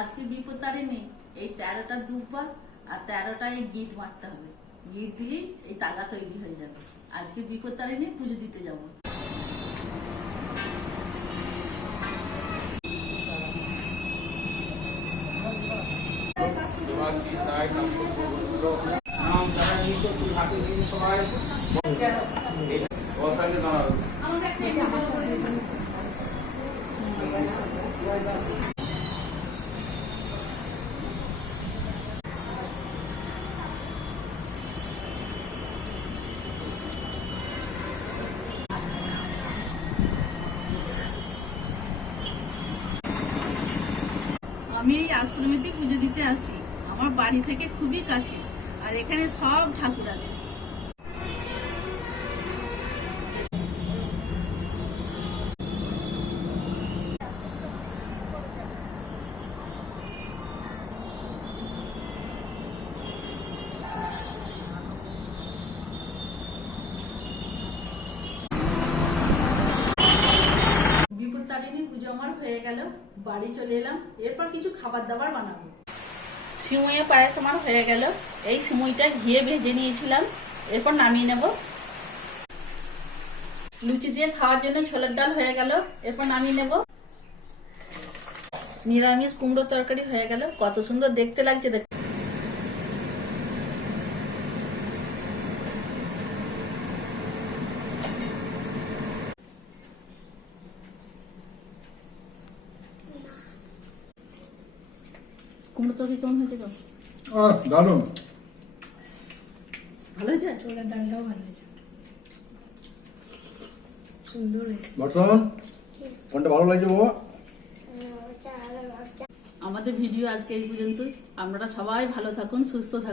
আজকে বিপত্তারিণী এই 13টা দুব্বা আর 13টা এই গিট মারতে হবে। গিট দিলেই এই তাগা তৈরি হয়ে যাবে। আজকে বিপত্তারিণী পুজো দিতে যাবো। আমি এই আশ্রমেতে পুজো দিতে আসি। আমার বাড়ি থেকে খুবই কাছে, আর এখানে সব ঠাকুর আছে। বিপত্তারিণী পুজো আমার হয়ে গেল, বাড়ি চলে এলাম। এরপর কিছু খাবার দাবার বানাবো। সিমুইয়ে পায়েস আমার হয়ে গেল। এই সিমুইটা ঘিয়ে ভেজে নিয়েছিলাম, এরপর নামিয়ে নেব। লুচি দিয়ে খাওয়ার জন্য ছোলার ডাল হয়ে গেল, এরপর নামিয়ে নেব। নিরামিষ কুমড়ো তরকারি হয়ে গেল। কত সুন্দর দেখতে লাগছে দেখ। কুমড়ো তরকারি কেমন হয়েছে? দারুণ, ভালো হয়েছে। ছোলার ডালটাও ভালো হয়েছে, সুন্দর হয়েছে। বর্তমান কোনটা ভালো লাগছে বাবা? আমাদের ভিডিও আজকে এই পর্যন্তই। আপনারা সবাই ভালো থাকুন, সুস্থ থাকুন।